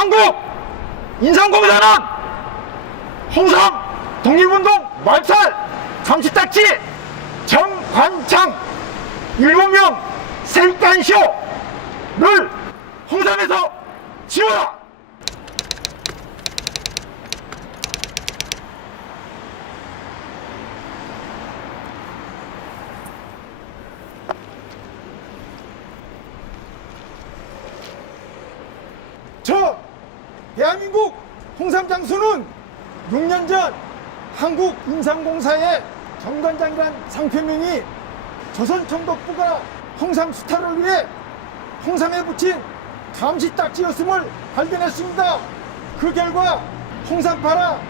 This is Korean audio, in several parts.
한국 인삼공사는 홍삼 독립운동 말살 감시딱지 정관장 일본명 세간쇼를 홍삼에서 지워라! 저 대한민국 홍삼 장수는 6년 전 한국인삼공사의 정관장이란 상표명이 조선총독부가 홍삼 수탈을 위해 홍삼에 붙인 감시딱지였음을 발견했습니다. 그 결과 홍삼 팔아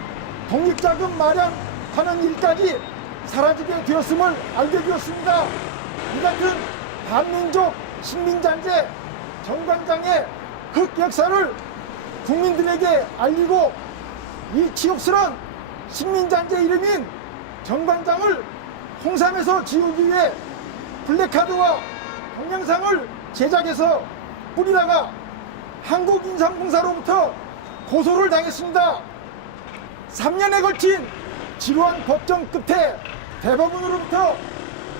독립자금 마련하는 일까지 사라지게 되었음을 알게 되었습니다. 이 같은 반민족 식민잔재 정관장의 흑역사를 국민들에게 알리고 이 치욕스러운 식민잔재 이름인 정관장을 홍삼에서 지우기 위해 플래카드와 동영상을 제작해서 뿌리다가 한국인삼공사로부터 고소를 당했습니다. 3년에 걸친 지루한 법정 끝에 대법원으로부터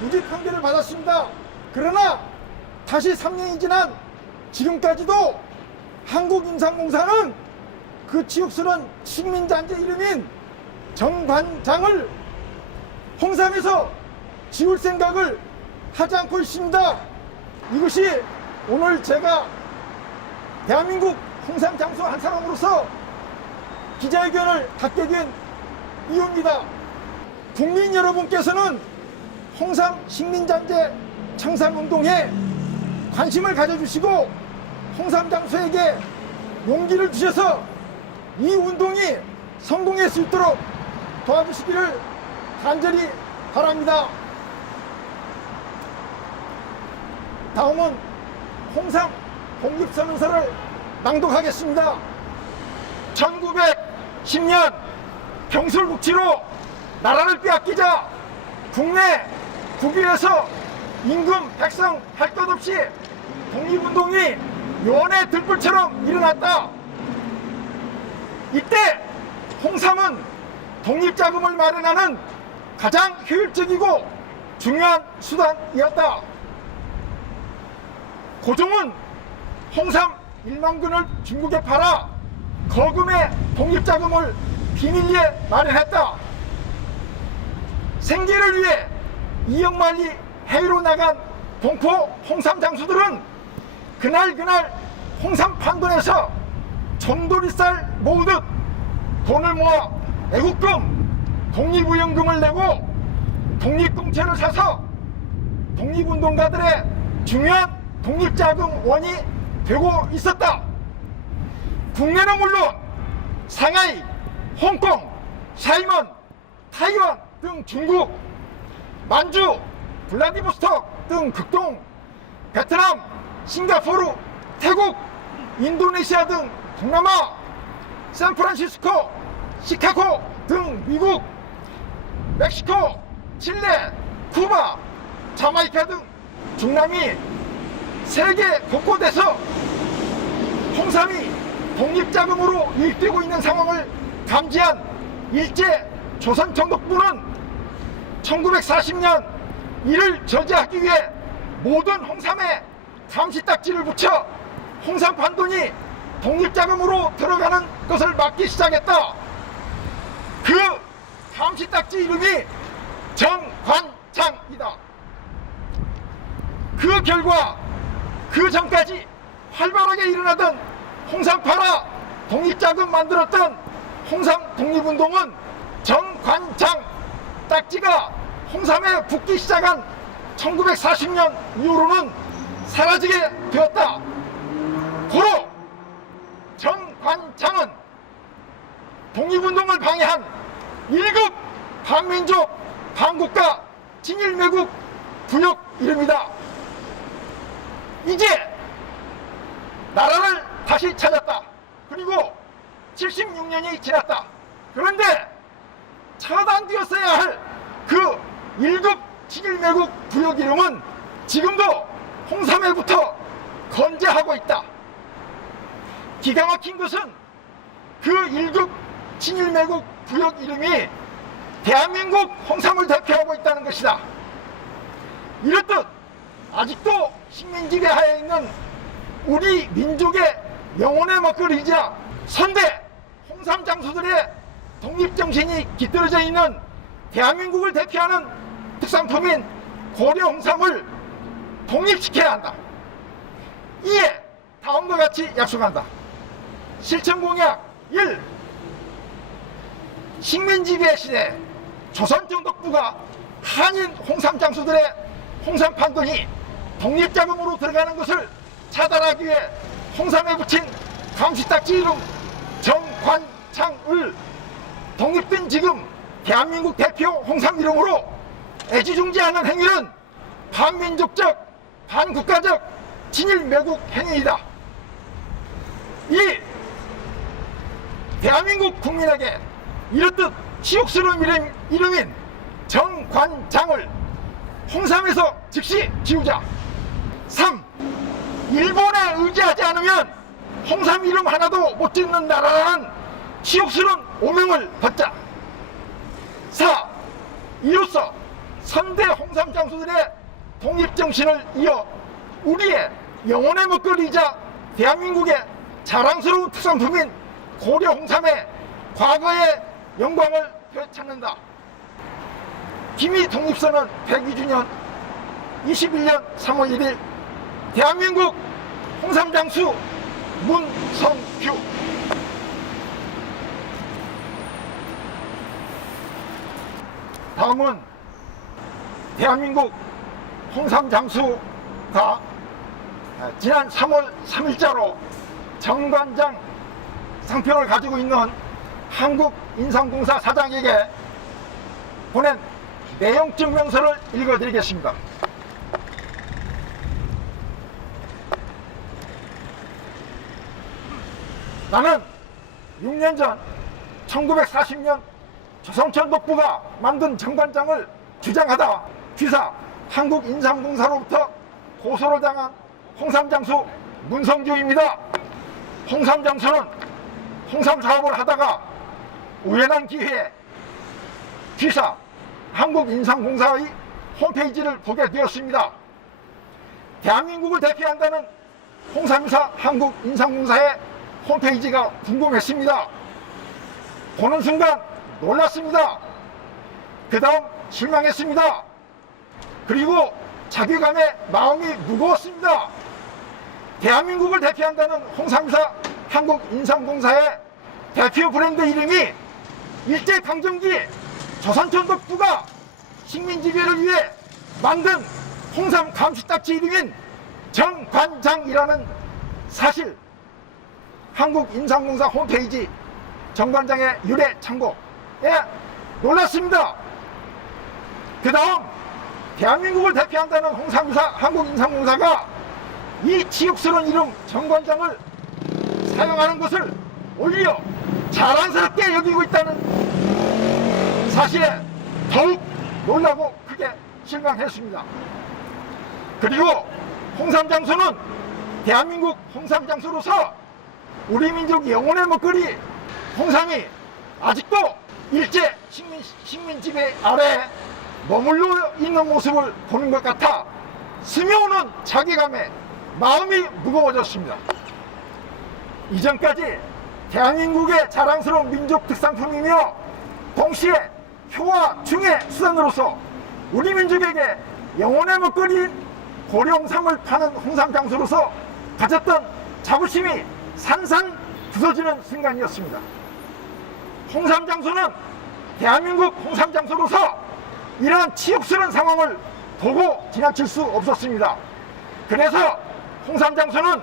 무죄 판결을 받았습니다. 그러나 다시 3년이 지난 지금까지도 한국인삼공사는 그 치욕스러운 식민잔재 이름인 정관장을 홍삼에서 지울 생각을 하지 않고 있습니다. 이것이 오늘 제가 대한민국 홍삼 장수 한 사람으로서 기자회견을 갖게 된 이유입니다. 국민 여러분께서는 홍삼 식민잔재 청산운동에 관심을 가져주시고 홍삼 장수에게 용기를 주셔서 이 운동이 성공할 수 있도록 도와주시기를 간절히 바랍니다. 다음은 홍삼 독립선언서를 낭독하겠습니다. 1910년 병술국치로 나라를 빼앗기자 국내 국유에서 임금 백성 할 것 없이 독립운동이 요원의 들불처럼 일어났다. 이때 홍삼은 독립자금을 마련하는 가장 효율적이고 중요한 수단이었다. 고종은 홍삼 1만근을 중국에 팔아 거금의 독립자금을 비밀리에 마련했다. 생계를 위해 이역만리 해외로 나간 동포 홍삼 장수들은 그날 홍삼 판돈에서 전도리쌀 모으듯 돈을 모아 애국금, 독립의용금을 내고 독립공채를 사서 독립운동가들의 중요한 독립자금원이 되고 있었다. 국내는 물론 상하이, 홍콩, 사이먼, 타이완 등 중국, 만주, 블라디보스톡 등 극동, 베트남, 싱가포르, 태국, 인도네시아 등 동남아, 샌프란시스코, 시카고 등 미국, 멕시코, 칠레, 쿠바, 자마이카 등 중남미 세계 곳곳에서 홍삼이 독립자금으로 유입되고 있는 상황을 감지한 일제 조선총독부는 1940년 이를 저지하기 위해 모든 홍삼에 감시딱지를 붙여 홍삼 판돈이 독립자금으로 들어가는 것을 막기 시작했다. 그 감시딱지 이름이 정관장이다. 그 결과 그 전까지 활발하게 일어나던 홍삼 팔아 독립자금 만들었던 홍삼 독립운동은 정관장 딱지가 홍삼에 붙기 시작한 1940년 이후로는 사라지게 되었다. 고로 정관장은 독립운동을 방해한 1급 반민족 반국가 진일매국 부역 이름이다. 이제 나라를 다시 찾았다. 그리고 76년이 지났다. 그런데 처단되었어야 할 그 1급 진일매국 부역 이름은 지금도 홍삼에부터 건재하고 있다. 기가 막힌 것은 그 1급 친일매국 구역 이름이 대한민국 홍삼을 대표하고 있다는 것이다. 이렇듯 아직도 식민지 하에 있는 우리 민족의 영혼의 먹거리이자 선대 홍삼 장수들의 독립정신이 깃들어져 있는 대한민국을 대표하는 특산품인 고려 홍삼을 독립시켜야 한다. 이에 다음과 같이 약속한다. 실천공약 1. 식민지배 시대 조선정독부가 한인 홍삼 장수들의 홍삼 판돈이 독립자금으로 들어가는 것을 차단하기 위해 홍삼에 붙인 감시딱지 이름 정관창을 독립된 지금 대한민국 대표 홍삼 이름으로 애지중지하는 행위는 반민족적, 반국가적 친일 매국 행위이다. 2. 대한민국 국민에게 이렇듯 치욕스러운 이름인 정관장을 홍삼에서 즉시 지우자. 3. 일본에 의지하지 않으면 홍삼 이름 하나도 못 짓는 나라라는 치욕스러운 오명을 받자. 4. 이로써 선대 홍삼 장수들의 독립정신을 이어 우리의 영혼의 먹거리이자 대한민국의 자랑스러운 특산품인 고려 홍삼의 과거의 영광을 되찾는다. 기미 독립선언 102주년 21년 3월 1일 대한민국 홍삼 장수 문성규. 다음은 대한민국 홍삼 장수가 지난 3월 3일자로 정관장 상표를 가지고 있는 한국인삼공사 사장에게 보낸 내용 증명서를 읽어드리겠습니다. 나는 6년 전 1940년 조선정독부가 만든 정관장을 주장하다 귀사 한국인삼공사로부터 고소를 당한 홍삼장수 문성규입니다. 홍삼장수는 홍삼 사업을 하다가 우연한 기회에 귀사 한국인삼공사의 홈페이지를 보게 되었습니다. 대한민국을 대표한다는 홍삼사 한국인삼공사의 홈페이지가 궁금했습니다. 보는 순간 놀랐습니다. 그 다음 실망했습니다. 그리고 자괴감에 마음이 무거웠습니다. 대한민국을 대표한다는 홍삼사 한국인삼공사의 대표 브랜드 이름이 일제강점기 조선정독부가 식민지배를 위해 만든 홍삼 감시딱지 이름인 정관장이라는 사실, 한국인삼공사 홈페이지 정관장의 유래 참고에 놀랐습니다. 그 다음 대한민국을 대표한다는 홍삼사 한국인삼공사가 이 치욕스러운 이름 정관장을 사용하는 것을 오히려 자랑스럽게 여기고 있다는 사실에 더욱 놀라고 크게 실망했습니다. 그리고 홍삼장수는 대한민국 홍삼장수로서 우리 민족 영혼의 먹거리 홍삼이 아직도 일제 식민지배 아래 머물러 있는 모습을 보는 것 같아 스며오는 자괴감에 마음이 무거워졌습니다. 이전까지 대한민국의 자랑스러운 민족 특산품이며 동시에 효와 중의 수단으로서 우리 민족에게 영혼의 먹거리인 고려홍삼을 파는 홍삼장수로서 가졌던 자부심이 산산 부서지는 순간이었습니다. 홍삼장수는 대한민국 홍삼장수로서 이러한 치욕스러운 상황을 보고 지나칠 수 없었습니다. 그래서 홍삼장수는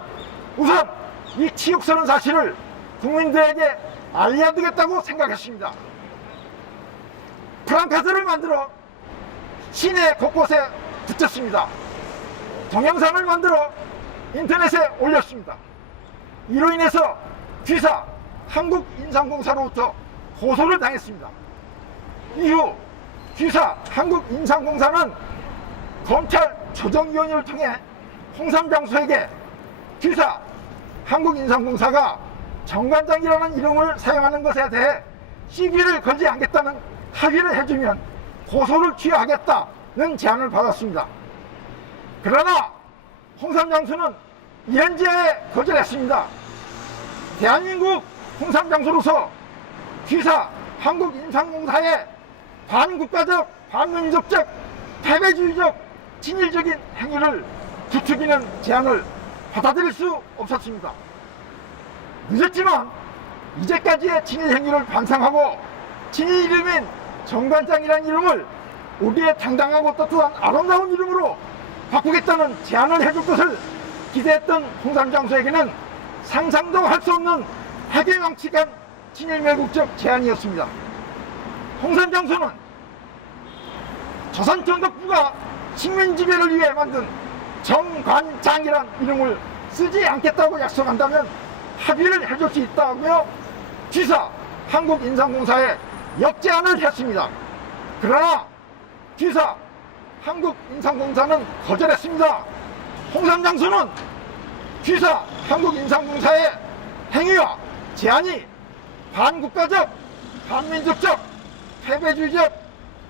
우선 이 치욕스러운 사실을 국민들에게 알려야 되겠다고 생각했습니다. 프랑카드를 만들어 시내 곳곳에 붙였습니다. 동영상을 만들어 인터넷에 올렸습니다. 이로 인해서 귀사 한국인삼공사로부터 고소를 당했습니다. 이후 귀사 한국인삼공사는 검찰 조정위원회를 통해 홍삼장수에게 귀사 한국인삼공사가 정관장이라는 이름을 사용하는 것에 대해 시비를 걸지 않겠다는 합의를 해주면 고소를 취하겠다는 제안을 받았습니다. 그러나 홍삼장수는 이런 제안에 거절했습니다. 대한민국 홍삼장수로서 귀사 한국인상공사의 반국가적, 반민족적, 패배주의적, 친일적인 행위를 부추기는 제안을 받아들일 수 없었습니다. 늦었지만 이제까지의 친일 행위를 반성하고 친일 이름인 정관장이라는 이름을 우리의 당당하고 떳떳한 아름다운 이름으로 바꾸겠다는 제안을 해줄 것을 기대했던 홍삼장수에게는 상상도 할 수 없는 해괴망측한 친일매국적 제안이었습니다. 홍삼장수는 조선전독부가 식민지배를 위해 만든 정관장이란 이름을 쓰지 않겠다고 약속한다면 합의를 해줄 수 있다며 귀사 한국인상공사에 역제안을 했습니다. 그러나 귀사 한국인상공사는 거절했습니다. 홍삼장수는 귀사 한국인상공사의 행위와 제안이 반국가적, 반민족적, 패배주의적,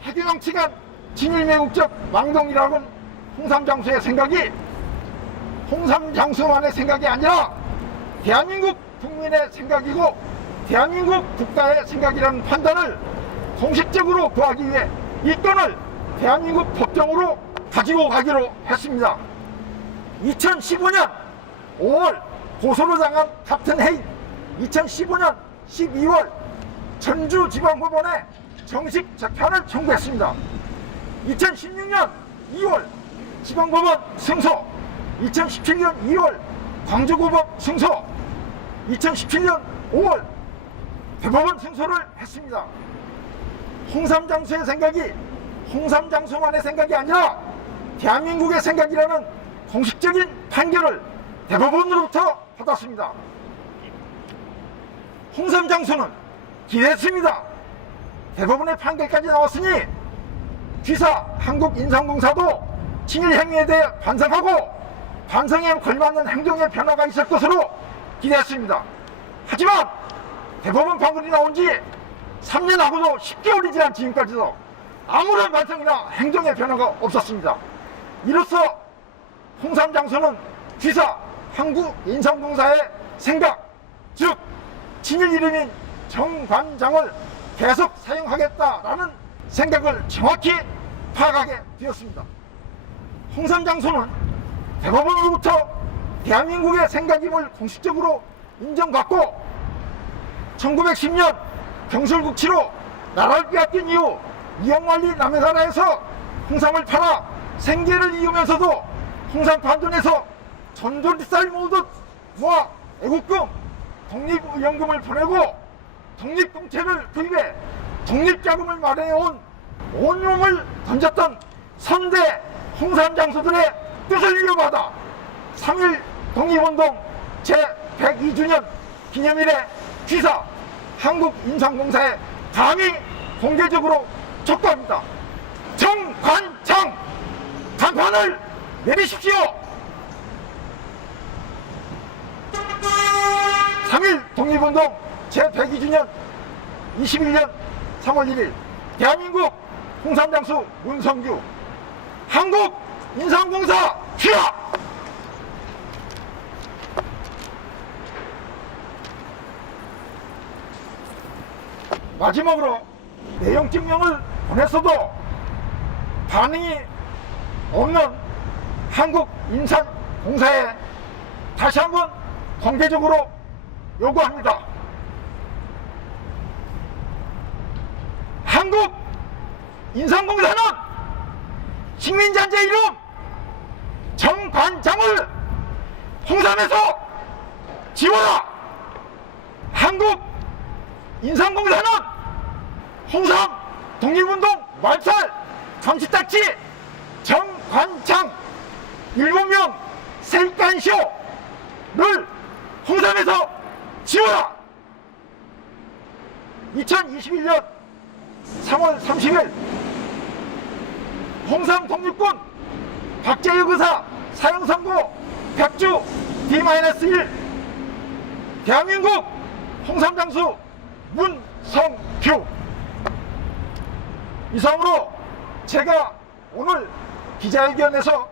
해괴망측한 친일매국적 망동이라고는 홍삼장수의 생각이 홍삼장수만의 생각이 아니라 대한민국 국민의 생각이고 대한민국 국가의 생각이라는 판단을 공식적으로 구하기 위해 이 건을 대한민국 법정으로 가지고 가기로 했습니다. 2015년 5월 고소를 당한 같은 해인 2015년 12월 전주지방법원에 정식 재판을 청구했습니다. 2016년 2월 지방법원 승소, 2017년 2월 광주고법 승소, 2017년 5월 대법원 승소를 했습니다. 홍삼장수의 생각이 홍삼장수만의 생각이 아니라 대한민국의 생각이라는 공식적인 판결을 대법원으로부터 받았습니다. 홍삼장수는 기대했습니다. 대법원의 판결까지 나왔으니 귀사 한국인상공사도 친일 행위에 대해 반성하고 반성에 걸맞는 행동의 변화가 있을 것으로 기대했습니다. 하지만 대법원 판결이 나온 지 3년 하고도 10개월이 지난 지금까지도 아무런 반성이나 행동의 변화가 없었습니다. 이로써 홍삼장수는 귀사 한국인상공사의 생각, 즉 친일 이름인 정관장을 계속 사용하겠다라는 생각을 정확히 파악하게 되었습니다. 홍삼장수는 대법원으로부터 대한민국의 생각임을 공식적으로 인정받고 1910년 경술국치로 나라를 빼앗긴 이후 이영만리 남해나라에서 홍삼을 팔아 생계를 이으면서도 홍삼 반전에서 전조리쌀 모으듯 모아 애국금, 독립의원금을 보내고 독립공채를 도입해 독립자금을 마련해온 온몸을 던졌던 선대 홍삼장수들의 뜻을 이어받아 3.1 독립운동 제102주년 기념일에 귀사 한국인상공사에 감히 공개적으로 촉구합니다. 정관장 간판을 내리십시오. 3.1 독립운동 제102주년 21년 3월 1일 대한민국 홍삼장수 문성규 한국인상공사 취하! 마지막으로 내용 증명을 보냈어도 반응이 없는 한국인상공사에 다시 한번 공개적으로 요구합니다. 한국인상공사는 식민지한제 이름 정관장을 홍삼에서 지워라! 한국인상공사는 홍삼 독립운동 말살 정치딱지 정관장 7명 세간쇼를 홍삼에서 지워라! 2021년 3월 30일 홍삼 독립군 박재혁 의사 사형선고 100주 D-1 대한민국 홍삼장수 문성규. 이상으로 제가 오늘 기자회견에서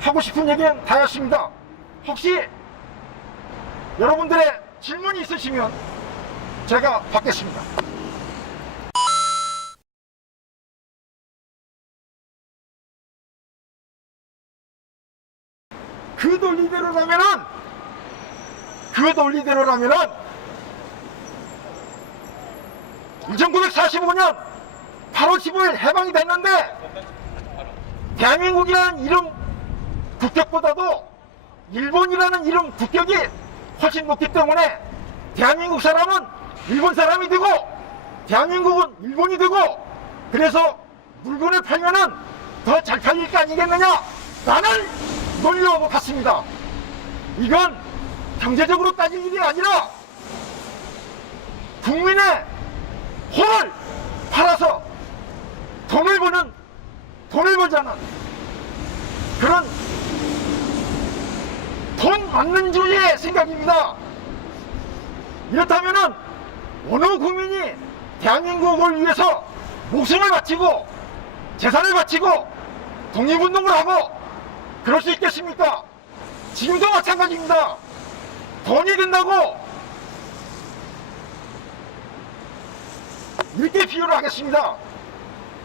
하고 싶은 얘기는 다였습니다. 혹시 여러분들의 질문이 있으시면 제가 받겠습니다. 그 논리대로라면은 1945년 8월 15일 해방이 됐는데 대한민국이라는 이름 국격보다도 일본이라는 이름 국격이 훨씬 높기 때문에 대한민국 사람은 일본 사람이 되고 대한민국은 일본이 되고 그래서 물건을 팔면은 더 잘 팔릴 거 아니겠느냐 라는 논리와 같습니다. 이건 경제적으로 따질 일이 아니라 국민의 혼을 팔아서 돈을 벌자는 그런 돈 맞는주의의 생각입니다. 이렇다면은 어느 국민이 대한민국을 위해서 목숨을 바치고 재산을 바치고 독립운동을 하고 그럴 수 있겠습니까? 지금도 마찬가지입니다. 돈이 된다고 이렇게 비유를 하겠습니다.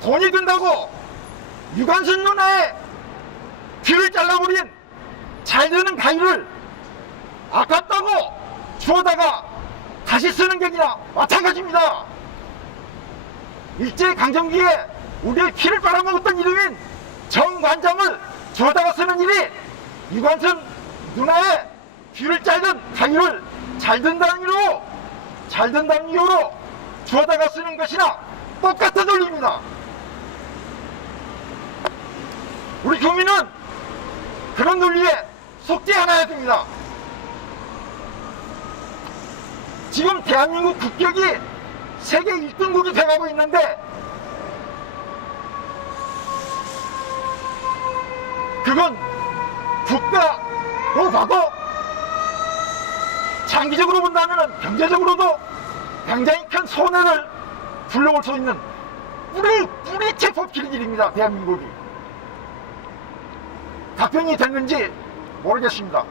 돈이 된다고 유관순 누나의 귀를 잘라버린 잘 되는 가위를 아깝다고 주워다가 다시 쓰는 게 아니라 마찬가지입니다. 일제강점기에 우리의 피를 빨아먹었던 이름인 정관장을 주워다가 쓰는 일이 유관순 누나의 귀를 잘든 가위를 잘 된다는 이유로 주워다가 쓰는 것이나 똑같은 논리입니다. 우리 국민은 그런 논리에 속지 않아야 됩니다. 지금 대한민국 국격이 세계 1등국이 돼가고 있는데 그건 국가로 봐도 장기적으로 본다면 경제적으로도 굉장히 큰 손해를 불러올 수 있는 뿌리채 뽑히는 일입니다. 대한민국이. 답변이 됐는지 모르겠습니다.